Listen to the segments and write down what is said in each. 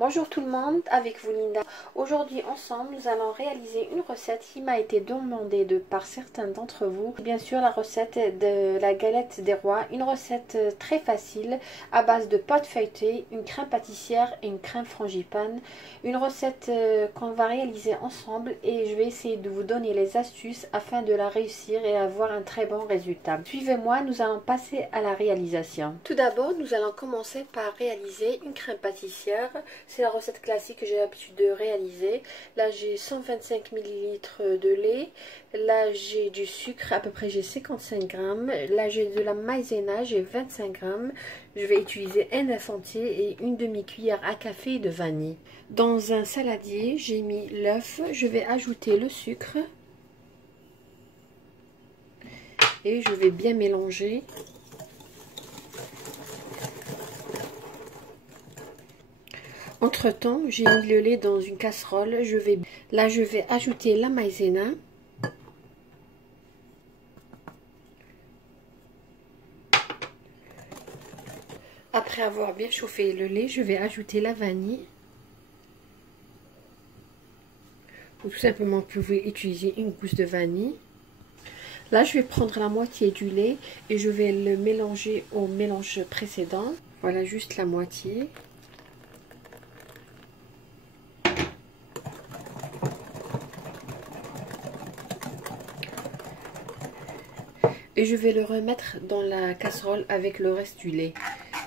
Bonjour tout le monde, avec vous Linda. Aujourd'hui ensemble nous allons réaliser une recette qui m'a été demandée par certains d'entre vous. Bien sûr la recette de la galette des rois, une recette très facile à base de pâte feuilletée, une crème pâtissière et une crème frangipane. Une recette qu'on va réaliser ensemble et je vais essayer de vous donner les astuces afin de la réussir et avoir un très bon résultat. Suivez-moi, nous allons passer à la réalisation. Tout d'abord nous allons commencer par réaliser une crème pâtissière. C'est la recette classique que j'ai l'habitude de réaliser. Là, j'ai 125 ml de lait. Là, j'ai du sucre, à peu près j'ai 55 grammes. Là, j'ai de la maïzena, j'ai 25 grammes. Je vais utiliser un œuf entier et une demi-cuillère à café de vanille. Dans un saladier, j'ai mis l'œuf. Je vais ajouter le sucre. Et je vais bien mélanger. Entre temps, j'ai mis le lait dans une casserole. Là, je vais ajouter la maïzena. Après avoir bien chauffé le lait, je vais ajouter la vanille. Ou tout simplement, vous pouvez utiliser une gousse de vanille. Là, je vais prendre la moitié du lait et je vais le mélanger au mélange précédent. Voilà, juste la moitié. Et je vais le remettre dans la casserole avec le reste du lait.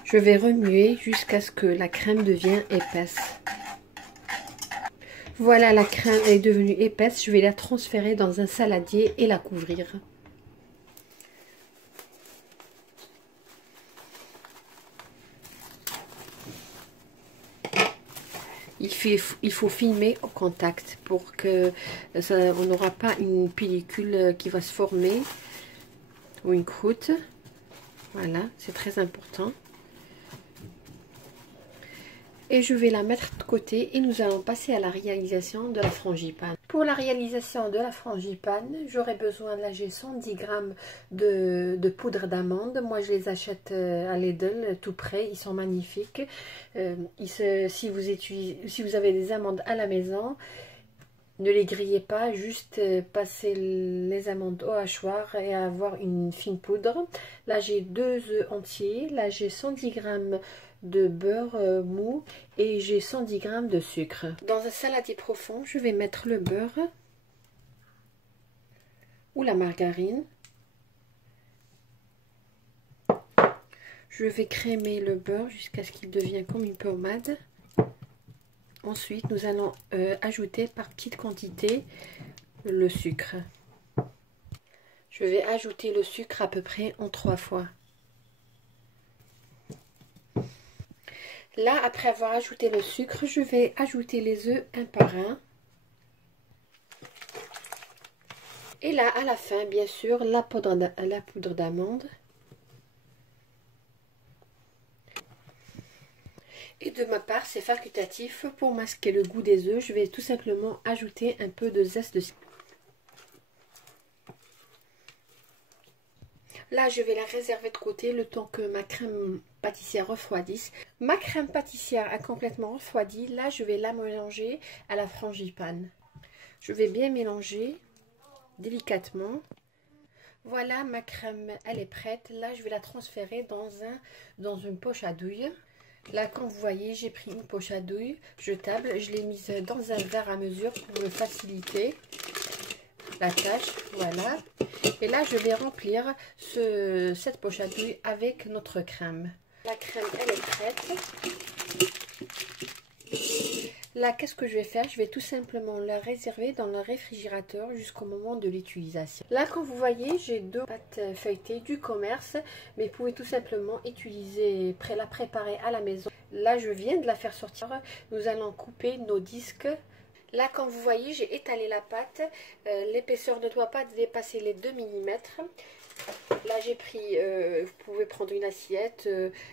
Je vais remuer jusqu'à ce que la crème devienne épaisse. Voilà, la crème est devenue épaisse. Je vais la transférer dans un saladier et la couvrir. Il faut filmer au contact pour que on n'aura pas une pellicule qui va se former ou une croûte. Voilà, c'est très important. Et je vais la mettre de côté et nous allons passer à la réalisation de la frangipane. Pour la réalisation de la frangipane, j'aurai besoin, là j'ai 110 g de poudre d'amande. Moi je les achète à Lidl tout près, ils sont magnifiques. Si vous avez des amandes à la maison, ne les grillez pas, juste passer les amandes au hachoir et avoir une fine poudre. Là j'ai 2 œufs entiers, là j'ai 110 g de beurre mou et j'ai 110 g de sucre. Dans un saladier profond, je vais mettre le beurre ou la margarine. Je vais crémer le beurre jusqu'à ce qu'il devienne comme une pommade. Ensuite, nous allons ajouter par petite quantité le sucre. Je vais ajouter le sucre à peu près en 3 fois. Là, après avoir ajouté le sucre, je vais ajouter les œufs un par un. Et là, à la fin, bien sûr, la poudre d'amande. Et de ma part, c'est facultatif. Pour masquer le goût des œufs, je vais tout simplement ajouter un peu de zeste de citron. Là, je vais la réserver de côté le temps que ma crème pâtissière refroidisse. Ma crème pâtissière a complètement refroidi. Là, je vais la mélanger à la frangipane. Je vais bien mélanger délicatement. Voilà, ma crème, elle est prête. Là, je vais la transférer dans une poche à douille. Là, comme vous voyez, j'ai pris une poche à douille jetable. Je l'ai mise dans un verre à mesure pour me faciliter la tâche. Voilà. Et là, je vais remplir cette poche à douille avec notre crème. La crème, elle est prête. Là, qu'est-ce que je vais faire? Je vais tout simplement la réserver dans le réfrigérateur jusqu'au moment de l'utilisation. Là, comme vous voyez, j'ai 2 pâtes feuilletées du commerce, mais vous pouvez tout simplement utiliser, la préparer à la maison. Là, je viens de la faire sortir. Nous allons couper nos disques. Là, comme vous voyez, j'ai étalé la pâte. L'épaisseur ne doit pas dépasser les 2 mm. Là, j'ai pris, vous pouvez prendre une assiette.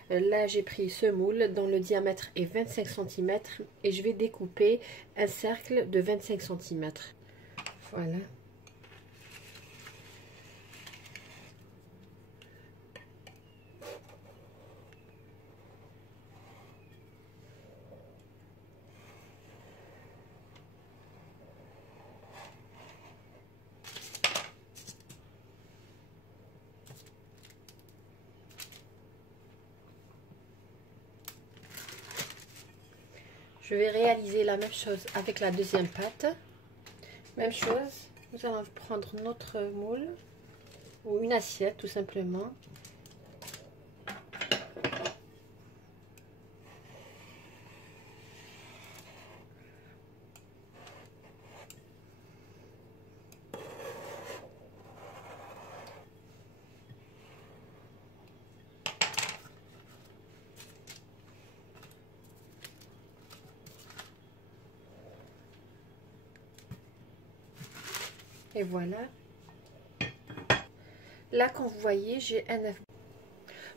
Là, j'ai pris ce moule dont le diamètre est 25 cm. Et je vais découper un cercle de 25 cm. Voilà. Je vais réaliser la même chose avec la deuxième pâte. Même chose, nous allons prendre notre moule ou une assiette tout simplement. Et voilà. Là, comme vous voyez, j'ai un œuf.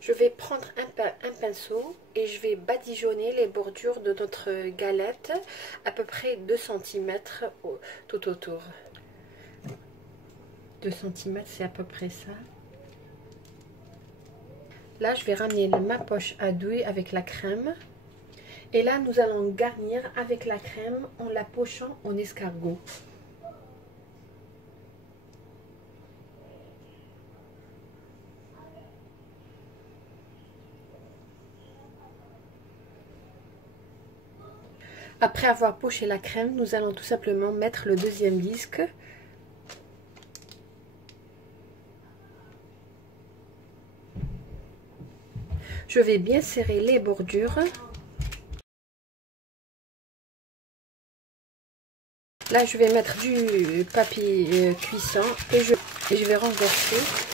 Je vais prendre un pinceau et je vais badigeonner les bordures de notre galette à peu près 2 cm tout autour. 2 cm, c'est à peu près ça. Là, je vais ramener ma poche à douille avec la crème. Et là, nous allons garnir avec la crème en la pochant en escargot. Après avoir poché la crème, nous allons tout simplement mettre le deuxième disque. Je vais bien serrer les bordures. Là, je vais mettre du papier cuisson et je vais renverser.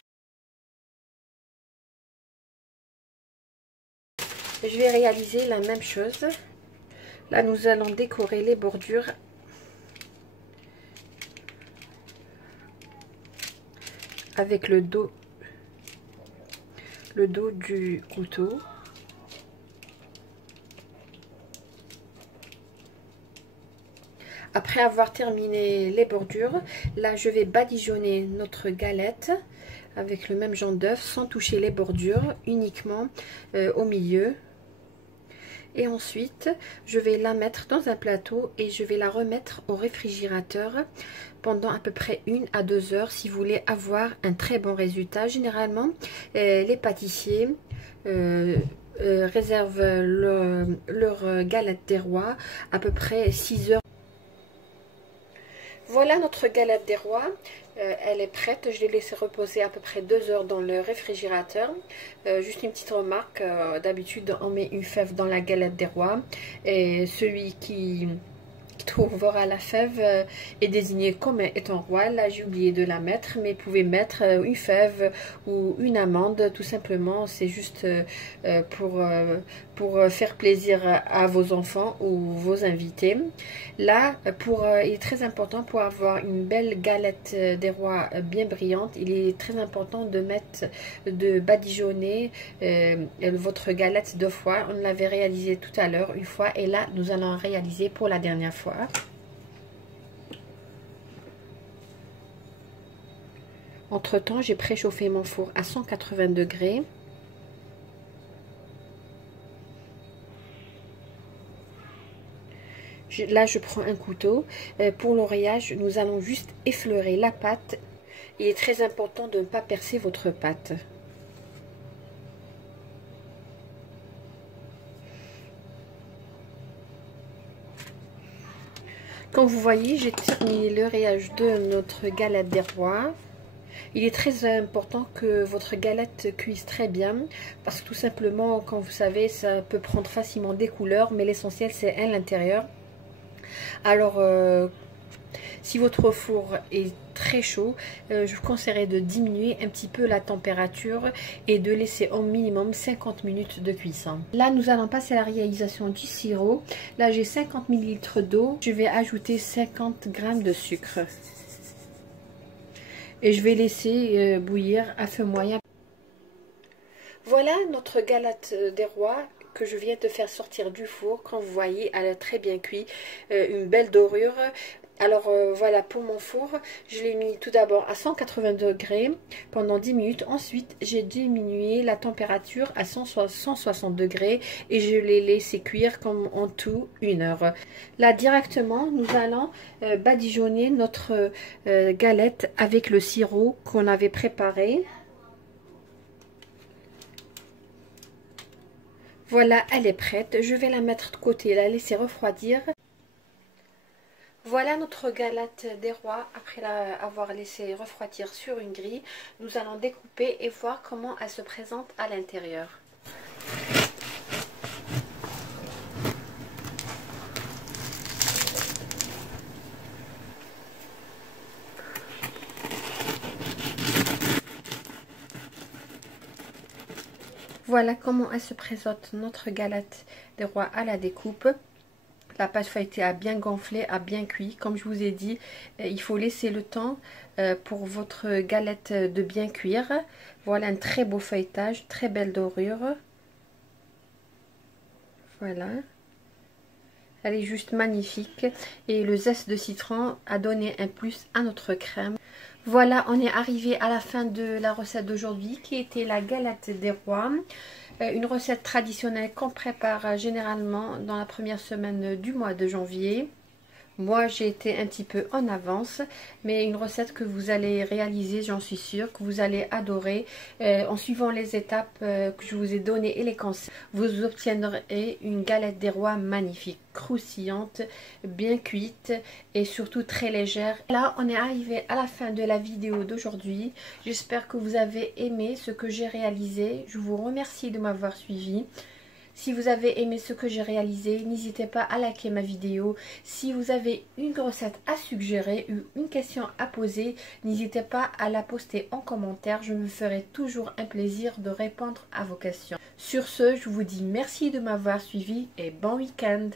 Je vais réaliser la même chose. Là, nous allons décorer les bordures avec le dos du couteau. Après avoir terminé les bordures, là, je vais badigeonner notre galette avec le même jaune d'œuf sans toucher les bordures, uniquement au milieu. Et ensuite, je vais la mettre dans un plateau et je vais la remettre au réfrigérateur pendant à peu près 1 à 2 heures si vous voulez avoir un très bon résultat. Généralement, les pâtissiers réservent leur galette des rois à peu près 6 heures. Voilà notre galette des rois. Elle est prête, je l'ai laissée reposer à peu près 2 heures dans le réfrigérateur. Juste une petite remarque, d'habitude on met une fève dans la galette des rois et celui qui trouvera la fève est désigné comme étant roi. Là j'ai oublié de la mettre, mais vous pouvez mettre une fève ou une amande tout simplement. C'est juste pour faire plaisir à vos enfants ou vos invités. Là, il est très important pour avoir une belle galette des rois bien brillante. Il est très important de badigeonner votre galette 2 fois. On l'avait réalisé tout à l'heure une fois et là nous allons réaliser pour la dernière fois. Entre temps, j'ai préchauffé mon four à 180 degrés. Là, je prends un couteau. Pour l'oreillage, nous allons juste effleurer la pâte. Il est très important de ne pas percer votre pâte. Comme vous voyez, j'ai terminé l'oreillage de notre galette des rois. Il est très important que votre galette cuise très bien parce que tout simplement, comme vous savez, ça peut prendre facilement des couleurs, mais l'essentiel c'est à l'intérieur. Alors, si votre four est très chaud, je vous conseillerais de diminuer un petit peu la température et de laisser au minimum 50 minutes de cuisson. Là, nous allons passer à la réalisation du sirop. Là, j'ai 50 ml d'eau. Je vais ajouter 50 g de sucre. Et je vais laisser bouillir à feu moyen. Voilà notre galette des rois que je viens de faire sortir du four. Comme vous voyez, elle est très bien cuite, une belle dorure. Alors voilà, pour mon four, je l'ai mis tout d'abord à 180 degrés pendant 10 minutes. Ensuite, j'ai diminué la température à 160 degrés et je l'ai laissé cuire comme en tout 1 heure. Là, directement, nous allons badigeonner notre galette avec le sirop qu'on avait préparé. Voilà, elle est prête. Je vais la mettre de côté, la laisser refroidir. Voilà notre galette des rois après l'avoir laissé refroidir sur une grille. Nous allons découper et voir comment elle se présente à l'intérieur. Voilà comment elle se présente notre galette des rois à la découpe. La pâte feuilletée a bien gonflé, a bien cuit. Comme je vous ai dit, il faut laisser le temps pour votre galette de bien cuire. Voilà un très beau feuilletage, très belle dorure. Voilà. Elle est juste magnifique. Et le zeste de citron a donné un plus à notre crème. Voilà, on est arrivé à la fin de la recette d'aujourd'hui qui était la galette des rois. Une recette traditionnelle qu'on prépare généralement dans la première semaine du mois de janvier. Moi, j'ai été un petit peu en avance, mais une recette que vous allez réaliser, j'en suis sûre, que vous allez adorer. En suivant les étapes que je vous ai données et les conseils, vous obtiendrez une galette des rois magnifique, croustillante, bien cuite et surtout très légère. Là, on est arrivé à la fin de la vidéo d'aujourd'hui. J'espère que vous avez aimé ce que j'ai réalisé. Je vous remercie de m'avoir suivi. Si vous avez aimé ce que j'ai réalisé, n'hésitez pas à liker ma vidéo. Si vous avez une recette à suggérer ou une question à poser, n'hésitez pas à la poster en commentaire. Je me ferai toujours un plaisir de répondre à vos questions. Sur ce, je vous dis merci de m'avoir suivi et bon week-end.